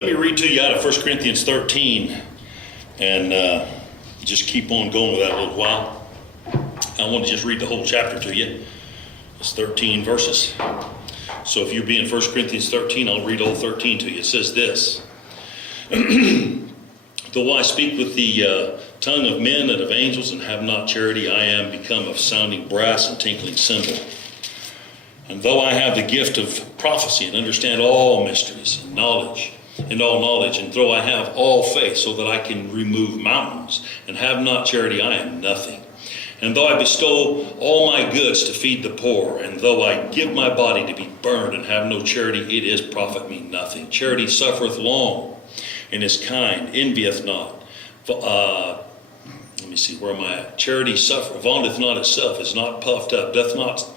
Let me read to you out of 1 Corinthians 13 and just keep on going with that a little while. I want to just read the whole chapter to you. It's 13 verses. So if you're being 1 Corinthians 13, I'll read all 13 to you. It says this. Though I speak with the tongue of men and of angels and have not charity, I am become of sounding brass and tinkling cymbal. And though I have the gift of prophecy and understand all mysteries and knowledge, and all knowledge, and though I have all faith so that I can remove mountains, and have not charity, I am nothing. And though I bestow all my goods to feed the poor, and though I give my body to be burned, and have no charity, it is profit me nothing. Charity suffereth long, and is kind, envieth not. Let me see, where am I at? Charity vaunteth not itself, is not puffed up, doth not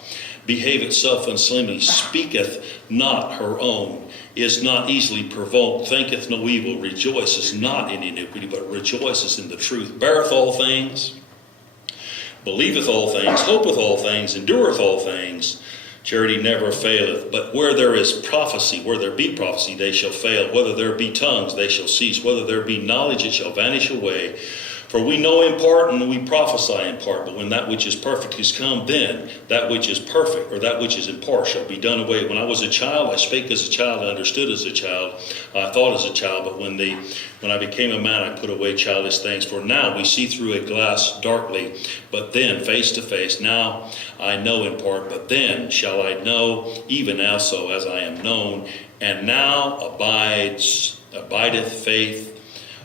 behave itself unseemly, speaketh not her own, is not easily provoked, thinketh no evil, rejoices not in iniquity, but rejoices in the truth, beareth all things, believeth all things, hopeth all things, endureth all things. Charity never faileth. But where there is prophecy, where there be prophecy, they shall fail. Whether there be tongues, they shall cease. Whether there be knowledge, it shall vanish away. For we know in part and we prophesy in part, but when that which is perfect is come, then that which is perfect, or that which is in part, shall be done away. When I was a child, I spake as a child, I understood as a child, I thought as a child, but when I became a man, I put away childish things. For now we see through a glass darkly, but then face to face. Now I know in part, but then shall I know, even also as I am known. And now abideth faith,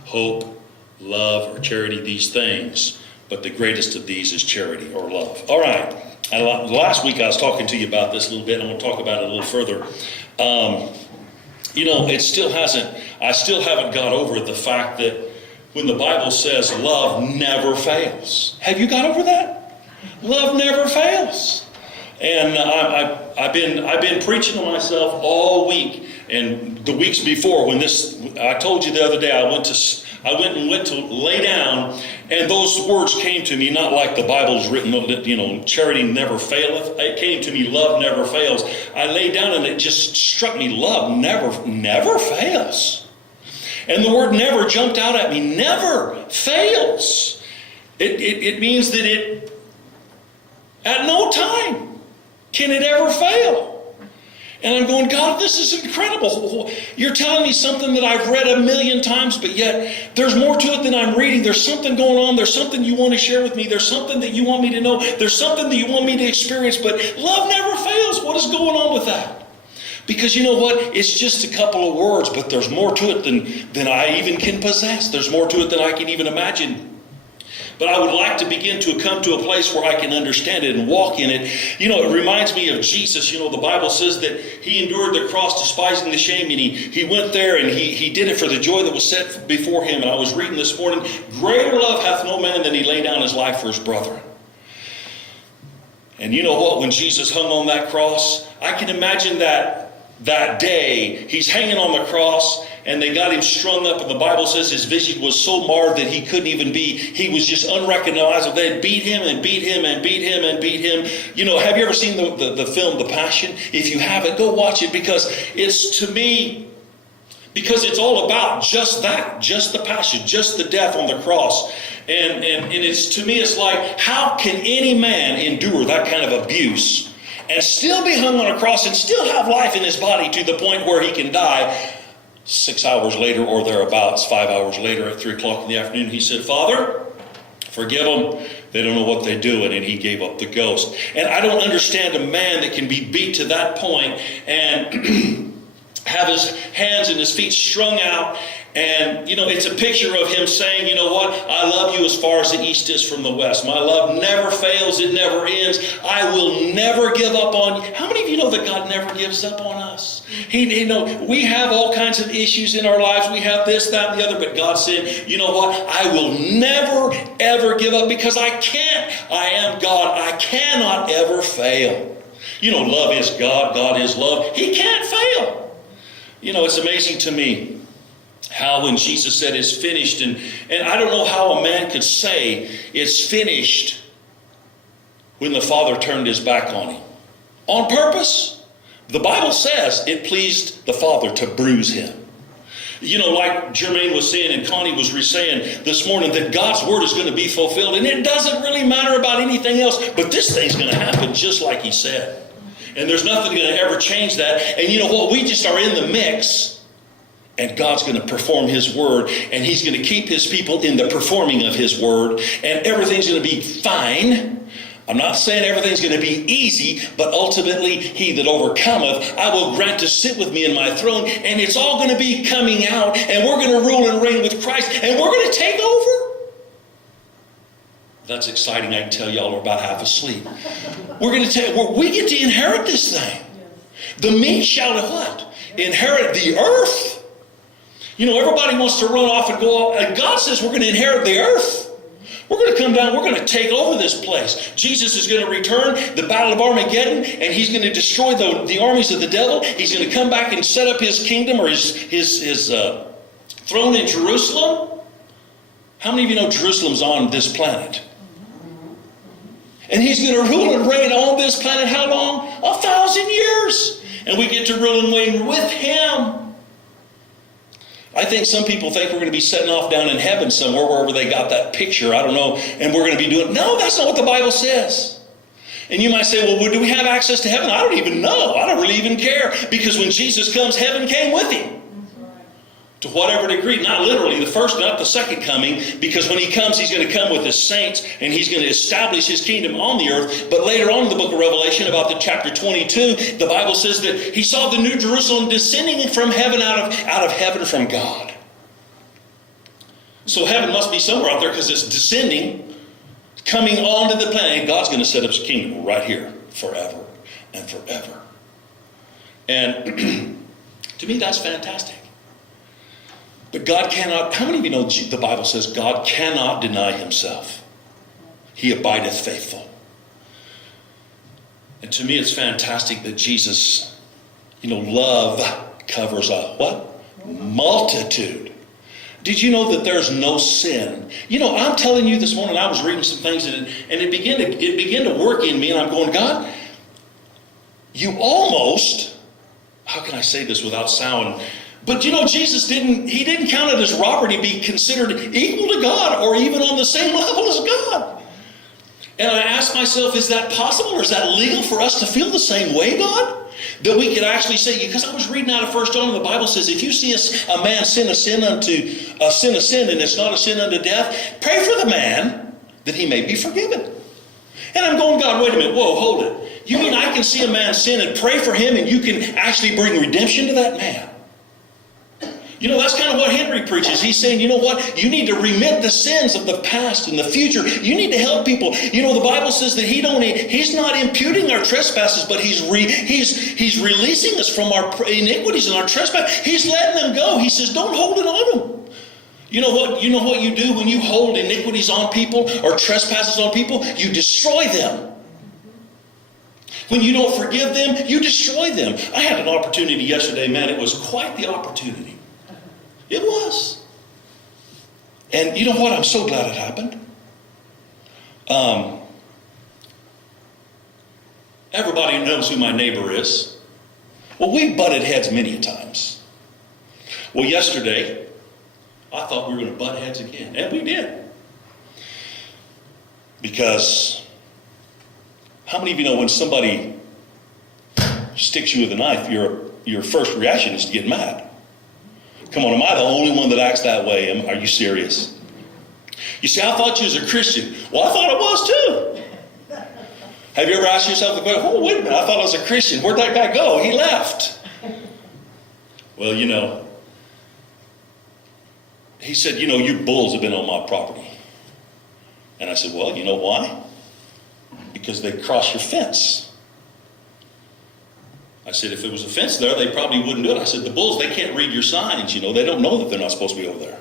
hope, love, or charity, these things, but the greatest of these is charity or love. All right. Last week I was talking to you about this a little bit. I'm going to talk about it a little further. I still haven't got over the fact that when the Bible says love never fails. Have you got over that? Love never fails. And I've been preaching to myself all week, and the weeks before I told you the other day I went to lay down, and those words came to me, not like the Bible's written, charity never faileth. It came to me, love never fails. I lay down and it just struck me, love never fails. And the word never jumped out at me, never fails. It means that at no time can it ever fail. And I'm going, God, this is incredible. You're telling me something that I've read 1,000,000 times, but yet there's more to it than I'm reading. There's something going on. There's something you want to share with me. There's something that you want me to know. There's something that you want me to experience, but love never fails. What is going on with that? Because you know what? It's just a couple of words, but there's more to it than I even can possess. There's more to it than I can even imagine. But I would like to begin to come to a place where I can understand it and walk in it. It reminds me of Jesus. The Bible says that he endured the cross, despising the shame, and he went there and he did it for the joy that was set before him. And I was reading this morning, greater love hath no man than he lay down his life for his brethren. And you know what? When Jesus hung on that cross, I can imagine that day he's hanging on the cross, and they got him strung up, and the Bible says his vision was so marred that he was just unrecognizable. They beat him and beat him and beat him and beat him. Have you ever seen the film The Passion? If you haven't, go watch it, because it's all about just that, just the passion, just the death on the cross. And it's like, how can any man endure that kind of abuse and still be hung on a cross and still have life in his body to the point where he can die 6 hours later or thereabouts, 5 hours later at 3 o'clock in the afternoon? He said, Father, forgive them. They don't know what they're doing. And he gave up the ghost. And I don't understand a man that can be beat to that point and have his hands and his feet strung out. And, it's a picture of him saying, you know what? I love you as far as the east is from the west. My love never fails. It never ends. I will never give up on you. How many of you know that God never gives up on us? We have all kinds of issues in our lives. We have this, that, and the other. But God said, you know what? I will never, ever give up, because I can't. I am God. I cannot ever fail. Love is God. God is love. He can't fail. It's amazing to me how when Jesus said it's finished, and I don't know how a man could say it's finished when the Father turned his back on him. On purpose? The Bible says it pleased the Father to bruise him. You know, like Jermaine was saying and Connie was saying this morning, that God's word is going to be fulfilled. And it doesn't really matter about anything else. But this thing's going to happen just like he said. And there's nothing going to ever change that. And you know what? We just are in the mix. And God's going to perform his word. And he's going to keep his people in the performing of his word. And everything's going to be fine. I'm not saying everything's going to be easy, but ultimately, he that overcometh, I will grant to sit with me in my throne, and it's all going to be coming out, and we're going to rule and reign with Christ, and we're going to take over. That's exciting. I can tell y'all we're about half asleep. We get to inherit this thing. The meek shall what? Inherit the earth. You know, everybody wants to run off and go off, and God says we're going to inherit the earth. We're going to come down, we're going to take over this place. Jesus is going to return, the battle of Armageddon, and he's going to destroy the armies of the devil. He's going to come back and set up his kingdom or his throne in Jerusalem. How many of you know Jerusalem's on this planet? And he's going to rule and reign on this planet how long? 1,000 years. And we get to rule and reign with him. I think some people think we're going to be setting off down in heaven somewhere, wherever they got that picture. I don't know. And we're going to be doing... No, that's not what the Bible says. And you might say, well, do we have access to heaven? I don't even know. I don't really even care. Because when Jesus comes, heaven came with him. To whatever degree. Not literally the first, not the second coming. Because when he comes, he's going to come with his saints. And he's going to establish his kingdom on the earth. But later on in the book of Revelation, about the chapter 22, the Bible says that he saw the new Jerusalem descending from heaven, out of heaven from God. So heaven must be somewhere out there, because it's descending, coming onto the planet. And God's going to set up his kingdom right here forever and forever. And to me, that's fantastic. But God cannot, how many of you know the Bible says God cannot deny himself? He abideth faithful. And to me, it's fantastic that Jesus, love covers a what? Multitude. Did you know that there's no sin? I'm telling you this morning, I was reading some things and it began to work in me, and I'm going, God, you almost, how can I say this without sounding, but Jesus didn't count it as robbery to be considered equal to God or even on the same level as God. And I asked myself, is that possible, or is that legal for us to feel the same way, God? That we could actually say, because I was reading out of 1 John, and the Bible says, if you see a man sin a sin, and it's not a sin unto death, pray for the man that he may be forgiven. And I'm going, God, wait a minute, whoa, hold it. You mean I can see a man sin and pray for him, and you can actually bring redemption to that man? That's kind of what Henry preaches. He's saying, you know what? You need to remit the sins of the past and the future. You need to help people. The Bible says that he's not imputing our trespasses, but he's releasing us from our iniquities and our trespasses. He's letting them go. He says, don't hold it on them. You know what you do when you hold iniquities on people or trespasses on people? You destroy them. When you don't forgive them, you destroy them. I had an opportunity yesterday, man. It was quite the opportunity. It was. And you know what? I'm so glad it happened. Everybody knows who my neighbor is. Well, we've butted heads many times. Well, yesterday, I thought we were going to butt heads again. And we did. Because how many of you know when somebody sticks you with a knife, your first reaction is to get mad? Come on, am I the only one that acts that way? Are you serious? You say, I thought you was a Christian. Well, I thought I was too. Have you ever asked yourself the question, oh, wait a minute, I thought I was a Christian. Where'd that guy go? He left. Well, he said, you bulls have been on my property. And I said, well, you know why? Because they crossed your fence. I said, if it was a fence there, they probably wouldn't do it. I said, the bulls, they can't read your signs, They don't know that they're not supposed to be over there.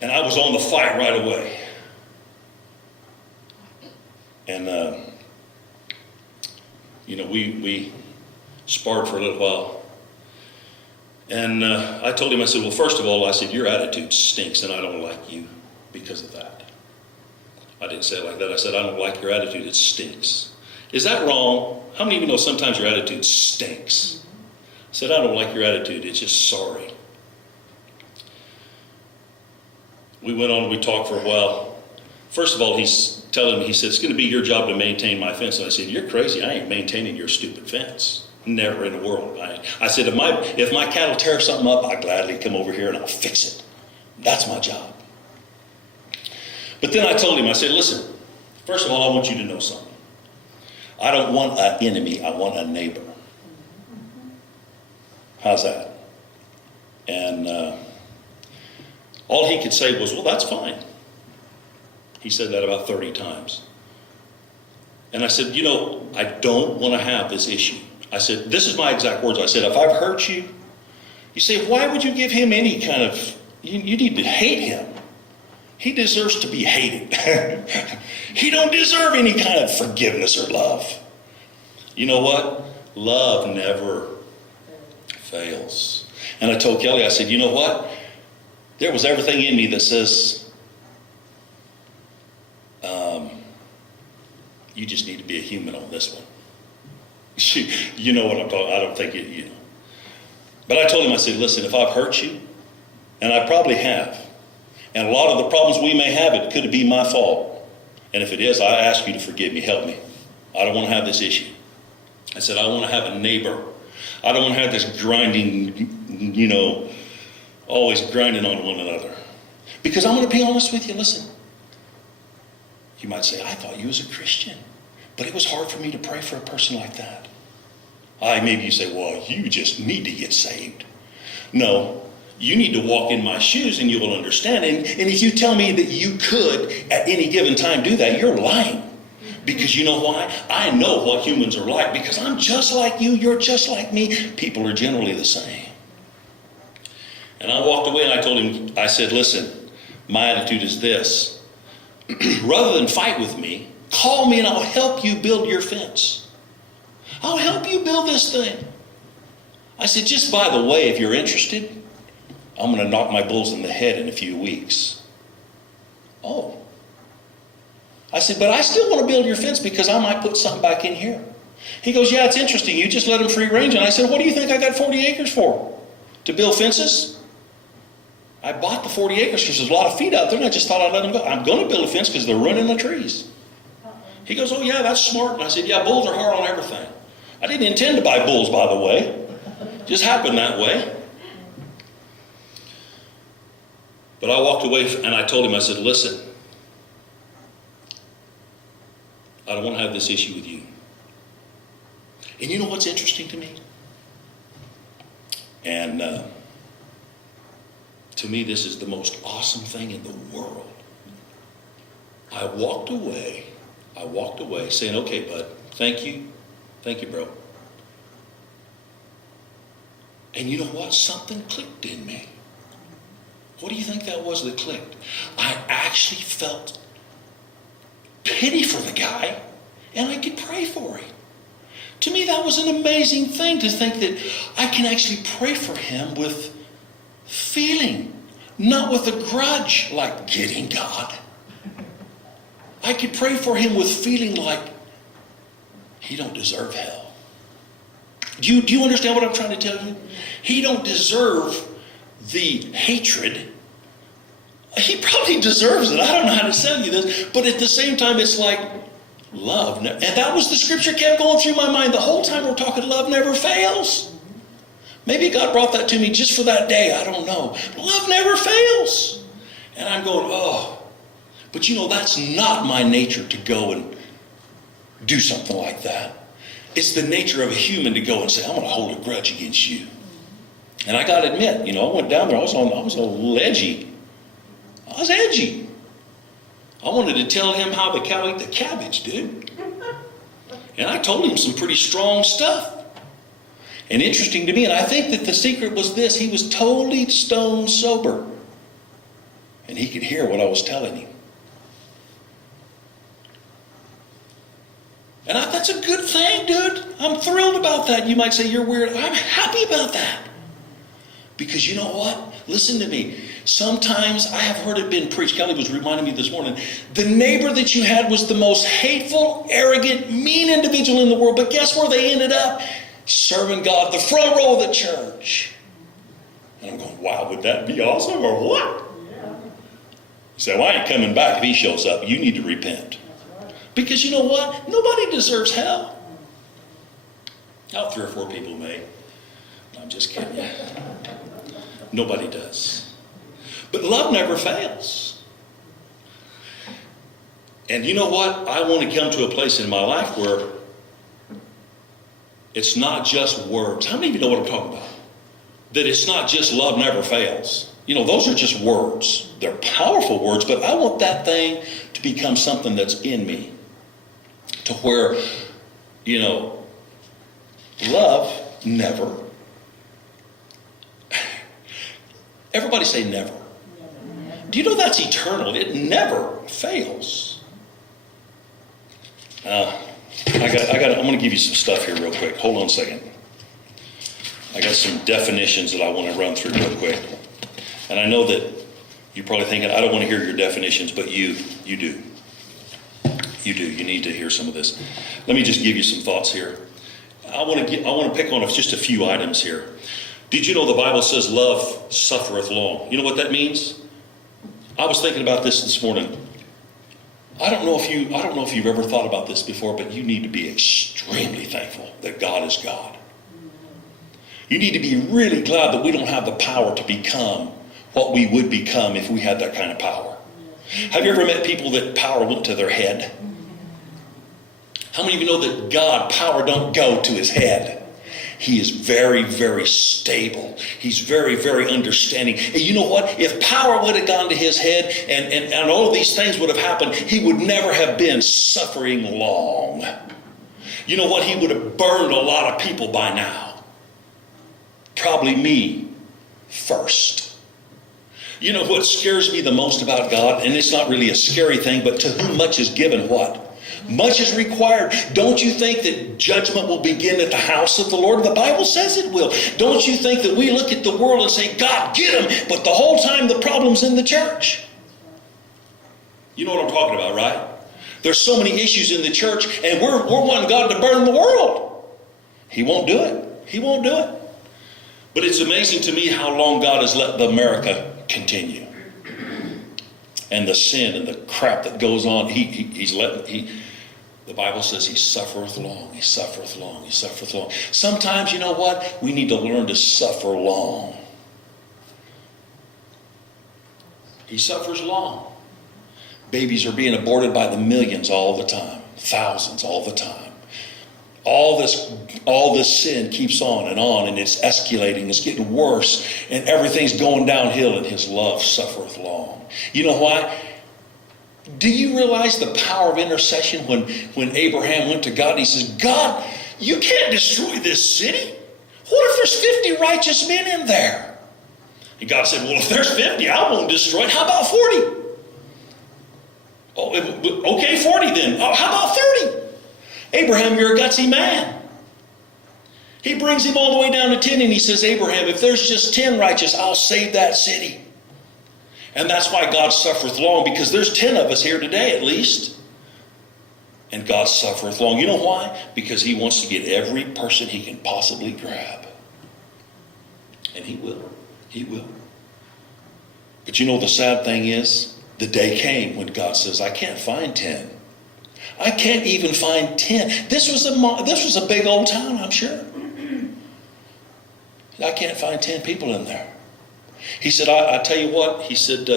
And I was on the fight right away. And, we sparred for a little while. And I told him, I said, well, first of all, I said, your attitude stinks, and I don't like you because of that. I didn't say it like that. I said, I don't like your attitude. It stinks. Is that wrong? How many of you know sometimes your attitude stinks? said, I don't like your attitude. It's just sorry. We went on, we talked for a while. First of all, he's telling me, he said, it's going to be your job to maintain my fence. And I said, you're crazy. I ain't maintaining your stupid fence. Never in the world. I said, if my cattle tear something up, I'll gladly come over here and I'll fix it. That's my job. But then I told him, I said, listen, first of all, I want you to know something. I don't want an enemy. I want a neighbor. How's that? And all he could say was, well, that's fine. He said that about 30 times. And I said, you know, I don't want to have this issue. I said, this is my exact words. I said, if I've hurt you, you say, why would you give him any kind of, you need to hate him. He deserves to be hated. He don't deserve any kind of forgiveness or love. You know what? Love never fails. And I told Kelly, I said, you know what? There was everything in me that says, you just need to be a human on this one. You know what I'm talking, I don't think you know. But I told him, I said, listen, if I've hurt you, and I probably have, and a lot of the problems we may have, it could be my fault. And if it is, I ask you to forgive me, help me. I don't want to have this issue. I said, I want to have a neighbor. I don't want to have this grinding, you know, always grinding on one another. Because I'm going to be honest with you, listen. You might say, I thought you was a Christian. But it was hard for me to pray for a person like that. Maybe you say, well, you just need to get saved. No, you need to walk in my shoes and you will understand. And if you tell me that you could at any given time do that, you're lying. Because you know why? I know what humans are like. Because I'm just like you, you're just like me. People are generally the same. And I walked away and I told him, I said, listen, my attitude is this. Rather than fight with me, call me and I'll help you build your fence. I'll help you build this thing. I said, just by the way, if you're interested, I'm going to knock my bulls in the head in a few weeks. Oh. I said, but I still want to build your fence because I might put something back in here. He goes, yeah, it's interesting. You just let them free range. And I said, what do you think I got 40 acres for? To build fences? I bought the 40 acres because there's a lot of feed out there and I just thought I'd let them go. I'm going to build a fence because they're running the trees. He goes, oh yeah, that's smart. And I said, yeah, bulls are hard on everything. I didn't intend to buy bulls, by the way. Just happened that way. But I walked away and I told him, I said, listen, I don't want to have this issue with you. And you know what's interesting to me? And to me, this is the most awesome thing in the world. I walked away saying, okay, bud, thank you, bro. And you know what? Something clicked in me. What do you think that was that clicked? I actually felt pity for the guy, and I could pray for him. To me, that was an amazing thing to think that I can actually pray for him with feeling, not with a grudge like getting God. I could pray for him with feeling like he don't deserve hell. Do you understand what I'm trying to tell you? He don't deserve the hatred. He probably deserves it. I don't know how to tell you this, but at the same time, it's like love. And that was the scripture kept going through my mind the whole time we're talking. Love never fails. Maybe God brought that to me just for that day. I don't know. Love never fails. And I'm going, oh. But you know, that's not my nature to go and do something like that. It's the nature of a human to go and say, I'm going to hold a grudge against you. And I got to admit, you know, I went down there, I was a little edgy. I was edgy. I wanted to tell him how the cow ate the cabbage, dude. And I told him some pretty strong stuff. And interesting to me, and I think that the secret was this, he was totally stone sober. And he could hear what I was telling him. And that's a good thing, dude. I'm thrilled about that. You might say you're weird. I'm happy about that. Because you know what? Listen to me. Sometimes I have heard it been preached. Kelly was reminding me this morning. The neighbor that you had was the most hateful, arrogant, mean individual in the world. But guess where they ended up? serving God, the front row of the church. And I'm going, wow, would that be awesome or what? You say, well, I ain't coming back if he shows up. You need to repent. Because you know what? Nobody deserves hell. Now 3 or 4 people may. I'm just kidding you. Nobody does. But love never fails. And you know what? I want to come to a place in my life where it's not just words. How many of you know what I'm talking about? That it's not just love never fails. You know, those are just words. They're powerful words, but I want that thing to become something that's in me. To where, you know, love never. Everybody say never. Do you know that's eternal? It never fails. I'm going to give you some stuff here real quick. Hold on a second. I got some definitions that I want to run through real quick. And I know that you're probably thinking, I don't want to hear your definitions, but you do. You do. You need to hear some of this. Let me just give you some thoughts here. I want to pick on just a few items here. Did you know the Bible says love suffereth long? You know what that means? I was thinking about this morning. I don't know if you've ever thought about this before, but you need to be extremely thankful that God is God. You need to be really glad that we don't have the power to become what we would become if we had that kind of power. Have you ever met people that power went to their head? How many of you know that God, power don't go to his head? He is very, very stable. He's very, very understanding. And you know what? If power would have gone to his head and all of these things would have happened, he would never have been suffering long. You know what? He would have burned a lot of people by now. Probably me first. You know what scares me the most about God? And it's not really a scary thing, but to whom much is given, what? Much is required. Don't you think that judgment will begin at the house of the Lord? The Bible says it will. Don't you think that we look at the world and say, God, get them, but the whole time the problem's in the church? You know what I'm talking about, right? There's so many issues in the church, and we're wanting God to burn the world. He won't do it. He won't do it. But it's amazing to me how long God has let America continue. And the sin and the crap that goes on, the Bible says he suffereth long, he suffereth long, he suffereth long. Sometimes, you know what? We need to learn to suffer long. He suffers long. Babies are being aborted by the millions all the time, thousands all the time. All this sin keeps on, and it's escalating, it's getting worse, and everything's going downhill, and his love suffereth long. You know why? Do you realize the power of intercession when Abraham went to God and he says, God, you can't destroy this city. What if there's 50 righteous men in there? And God said, well, if there's 50, I won't destroy it. How about 40? Oh, okay, 40 then. Oh, how about 30? Abraham, you're a gutsy man. He brings him all the way down to 10 and he says, Abraham, if there's just 10 righteous, I'll save that city. And that's why God suffereth long, because there's 10 of us here today at least. And God suffereth long. You know why? Because he wants to get every person he can possibly grab. And he will. He will. But you know the sad thing is, the day came when God says, I can't find 10. I can't even find 10. This was a big old town, I'm sure. I can't find 10 people in there. He said, I tell you what, he said,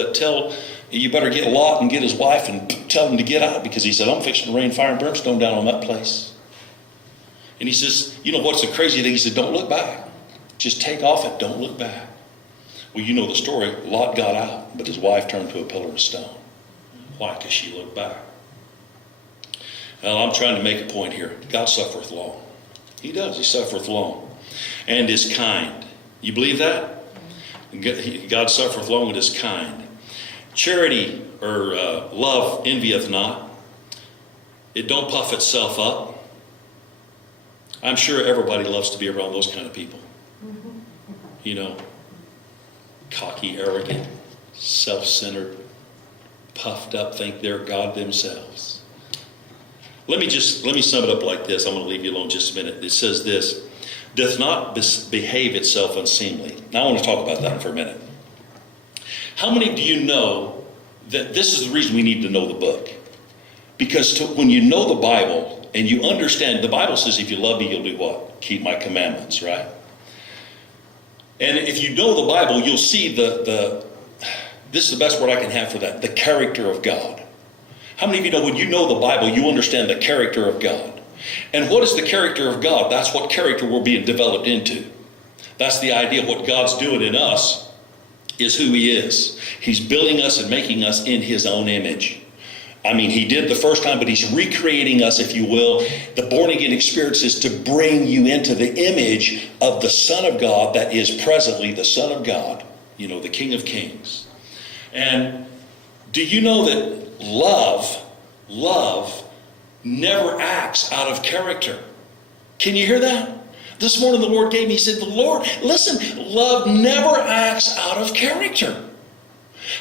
you better get Lot and get his wife and tell them to get out, because he said, I'm fixing to rain fire and brimstone down on that place. And he says, you know what's the crazy thing? He said, don't look back. Just take off and don't look back. Well, you know the story. Lot got out, but his wife turned to a pillar of stone. Why? Because she looked back. Well, I'm trying to make a point here. God suffereth long. He does. He suffereth long. And is kind. You believe that? God suffereth long and is kind. Charity or love envieth not. It don't puff itself up. I'm sure everybody loves to be around those kind of people. You know, cocky, arrogant, self-centered, puffed up, think they're God themselves. Let me sum it up like this. I'm going to leave you alone just a minute. It says this. doth not behave itself unseemly. Now I want to talk about that for a minute. How many do you know that this is the reason we need to know the book? Because when you know the Bible and you understand, the Bible says if you love me, you'll do what? Keep my commandments, right? And if you know the Bible, you'll see this is the best word I can have for that, the character of God. How many of you know when you know the Bible, you understand the character of God? And what is the character of God? That's what character we're being developed into. That's the idea of what God's doing in us is who he is. He's building us and making us in his own image. I mean, he did the first time, but he's recreating us, if you will. The born-again experience is to bring you into the image of the Son of God that is presently the Son of God, you know, the King of Kings. And do you know that love never acts out of character? Can you hear that? This morning the Lord gave me, he said, listen, love never acts out of character.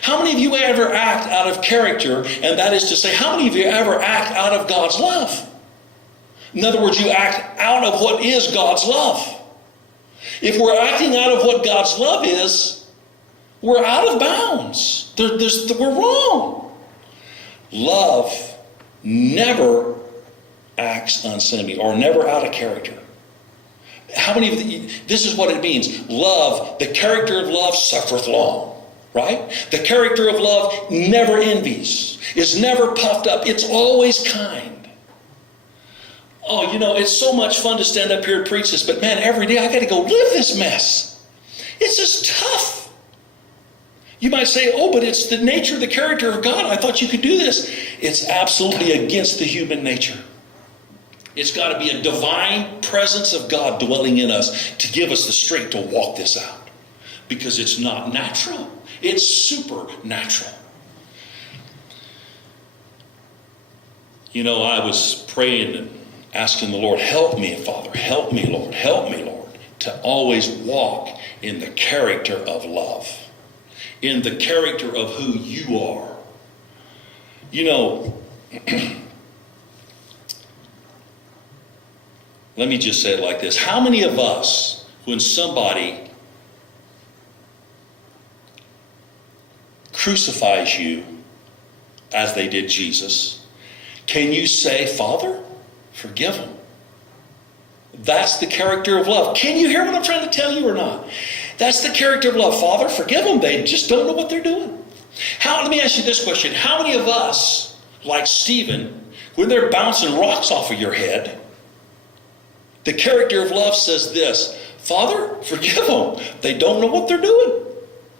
How many of you ever act out of character? And that is to say, how many of you ever act out of God's love? In other words, you act out of what is God's love. If we're acting out of what God's love is, we're out of bounds. We're wrong. Love never acts unseemly or never out of character. How many of you, this is what it means. Love, the character of love suffereth long. Right? The character of love never envies, is never puffed up. It's always kind. Oh, you know, it's so much fun to stand up here and preach this, but man, every day I got to go live this mess. It's just tough. You might say, oh, but it's the nature, the character of God. I thought you could do this. It's absolutely against the human nature. It's got to be a divine presence of God dwelling in us to give us the strength to walk this out. Because it's not natural. It's supernatural. You know, I was praying and asking the Lord, help me, Father, help me, Lord, to always walk in the character of love, in the character of who you are. You know, let me just say it like this. How many of us, when somebody crucifies you as they did Jesus, can you say, Father, forgive them? That's the character of love. Can you hear what I'm trying to tell you or not? That's the character of love. Father, forgive them. They just don't know what they're doing. Let me ask you this question. How many of us, like Stephen, when they're bouncing rocks off of your head, the character of love says this, Father, forgive them. They don't know what they're doing.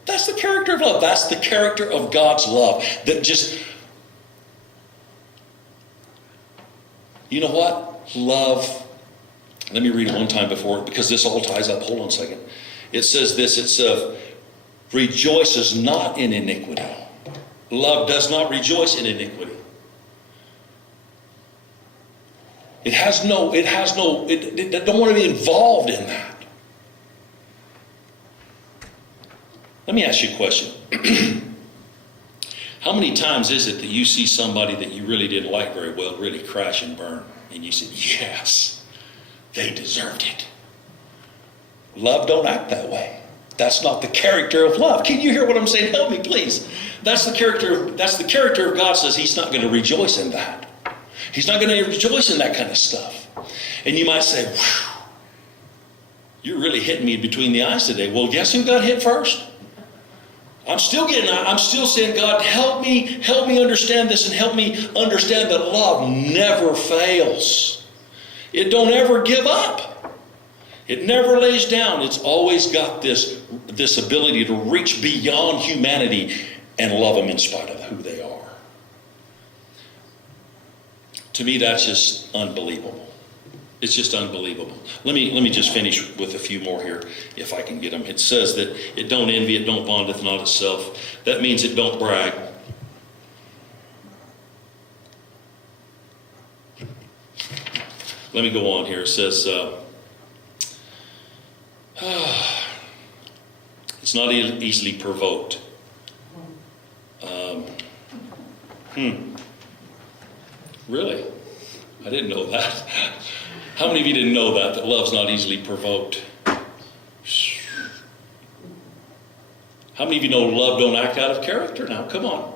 That's the character of love. That's the character of God's love. That just, you know what? Love, let me read it one time before, because this all ties up. Hold on a second. It says this, it says, rejoices not in iniquity. Love does not rejoice in iniquity. It don't want to be involved in that. Let me ask you a question. How many times is it that you see somebody that you really didn't like very well really crash and burn? And you said, yes, they deserved it. Love don't act that way. That's not the character of love. Can you hear what I'm saying? Help me, please. That's the character of God says he's not going to rejoice in that. He's not going to rejoice in that kind of stuff. And you might say, whew, you're really hitting me between the eyes today. Well, guess who got hit first? I'm still saying, God, help me understand this and help me understand that love never fails. It don't ever give up. It never lays down. It's always got this ability to reach beyond humanity and love them in spite of who they are. To me, that's just unbelievable. It's just unbelievable. Let me just finish with a few more here, if I can get them. It says that it don't envy, it don't vaunteth not itself. That means it don't brag. Let me go on here. It says, it's not easily provoked. Really? I didn't know that. How many of you didn't know that love's not easily provoked? How many of you know love don't act out of character? Now, come on.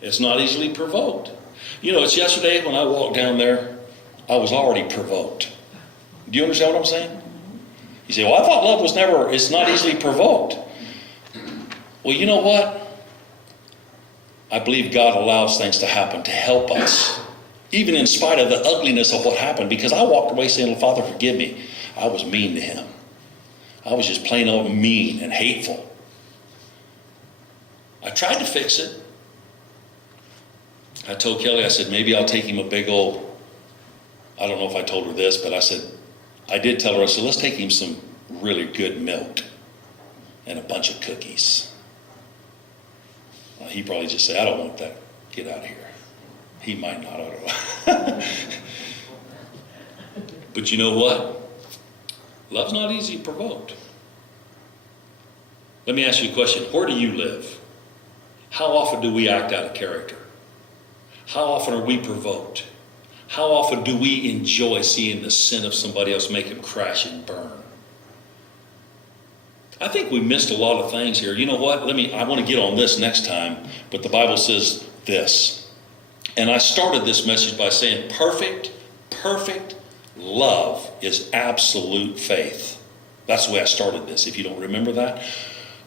It's not easily provoked. You know, it's yesterday when I walked down there, I was already provoked. Do you understand what I'm saying? You say, well, I thought love it's not easily provoked. Well, you know what? I believe God allows things to happen to help us, even in spite of the ugliness of what happened, because I walked away saying, Father, forgive me. I was mean to him. I was just plain old mean and hateful. I tried to fix it. I told Kelly, I said, maybe I'll take him a big old, I don't know if I told her this, but I did tell her, I said, let's take him some really good milk and a bunch of cookies. Well, he probably just said, I don't want that. Get out of here. He might not, I don't know. But you know what? Love's not easily provoked. Let me ask you a question. Where do you live? How often do we act out of character? How often are we provoked? How often do we enjoy seeing the sin of somebody else make them crash and burn? I think we missed a lot of things here. You know what? I want to get on this next time, but the Bible says this. And I started this message by saying perfect love is absolute faith. That's the way I started this, if you don't remember that.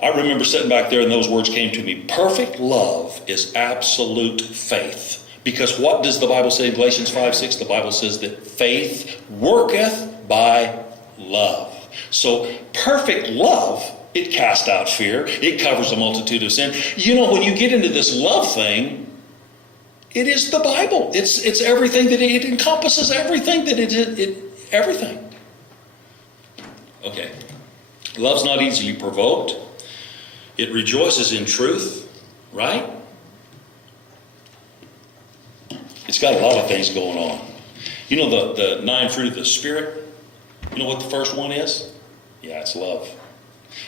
I remember sitting back there and those words came to me. Perfect love is absolute faith. Because what does the Bible say in Galatians 5:6? The Bible says that faith worketh by love. So perfect love, it casts out fear. It covers a multitude of sin. You know, when you get into this love thing, it is the Bible. It's everything that it encompasses, everything that everything. Okay. Love's not easily provoked. It rejoices in truth, right? It's got a lot of things going on. You know the 9 fruit of the Spirit? You know what the first one is? Yeah, it's love.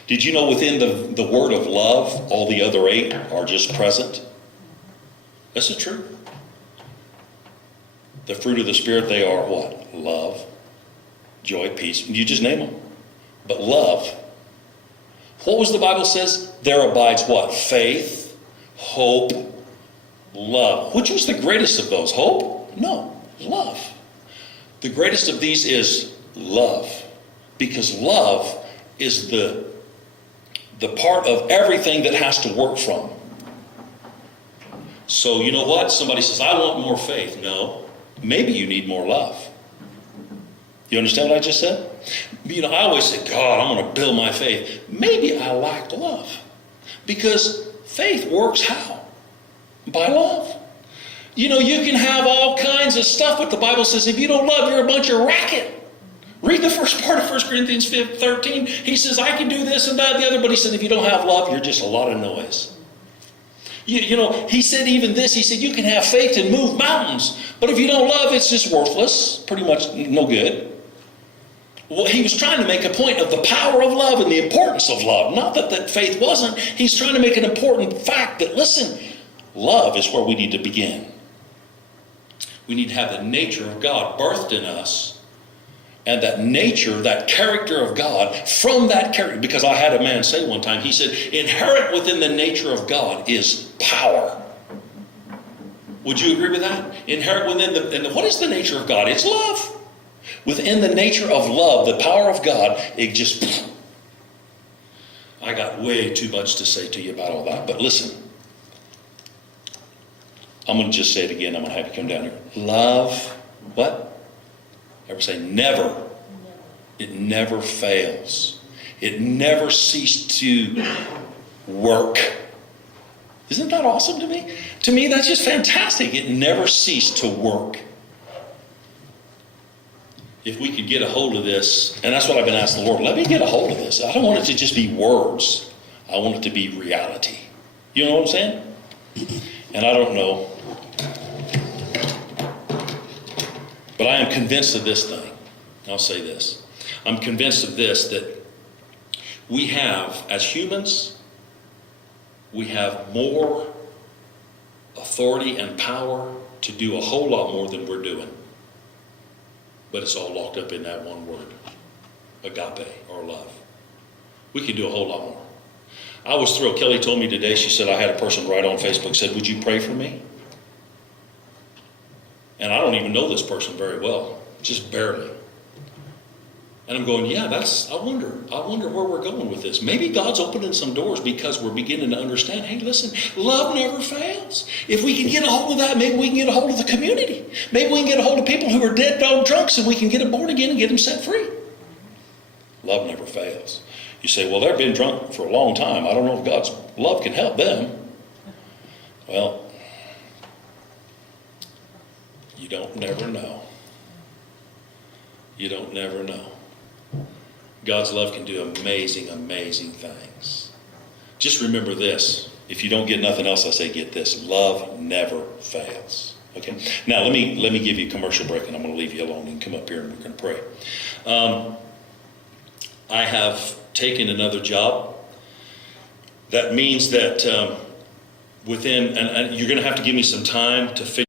Did you know within the word of love, all the other 8 are just present? That's the truth. The fruit of the Spirit, they are what? Love, joy, peace. You just name them. But love, what was the Bible says? There abides what? Faith, hope, love. Which was the greatest of those? Hope? No, love. The greatest of these is love. Because love is the part of everything that has to work from. So you know what? Somebody says, I want more faith. No, maybe you need more love. You understand what I just said? You know, I always say, God, I'm going to build my faith. Maybe I lack love. Because faith works how? By love. You know, you can have all kinds of stuff, but the Bible says if you don't love, you're a bunch of racket. Read the first part of 1 Corinthians 13. He says, I can do this and that and the other, but he said, if you don't have love, you're just a lot of noise. You know, he said even this, he said, you can have faith and move mountains, but if you don't love, it's just worthless, pretty much no good. Well, he was trying to make a point of the power of love and the importance of love. Not that faith wasn't. He's trying to make an important fact that, listen, love is where we need to begin. We need to have the nature of God birthed in us. And that nature, that character of God, from that character, because I had a man say one time, he said, inherent within the nature of God is power. Would you agree with that? Inherent within what is the nature of God? It's love. Within the nature of love, the power of God, it just, I got way too much to say to you about all that. But listen, I'm going to just say it again. I'm going to have you come down here. Love, what? Ever say never? It never fails. It never ceased to work. Isn't that awesome to me? To me, that's just fantastic. It never ceased to work. If we could get a hold of this, and that's what I've been asking the Lord, let me get a hold of this. I don't want it to just be words. I want it to be reality. You know what I'm saying? And I don't know. But I am convinced of this thing. I'll say this. I'm convinced of this, that we have, as humans, we have more authority and power to do a whole lot more than we're doing. but it's all locked up in that one word, agape, or love. We can do a whole lot more. I was thrilled. Kelly told me today, she said, I had a person write on Facebook, said, would you pray for me? And I don't even know this person very well, just barely. And I'm going, yeah, I wonder where we're going with this. Maybe God's opening some doors because we're beginning to understand, hey, listen, love never fails. If we can get a hold of that, maybe we can get a hold of the community. Maybe we can get a hold of people who are dead dog drunks and we can get them born again and get them set free. Love never fails. You say, well, they've been drunk for a long time. I don't know if God's love can help them. Well, you don't never know. You don't never know. God's love can do amazing, amazing things. Just remember this. If you don't get nothing else, I say get this. Love never fails. Okay? Now, let me give you a commercial break, and I'm going to leave you alone. You can come up here and we're going to pray. I have taken another job. That means that within, and you're going to have to give me some time to figure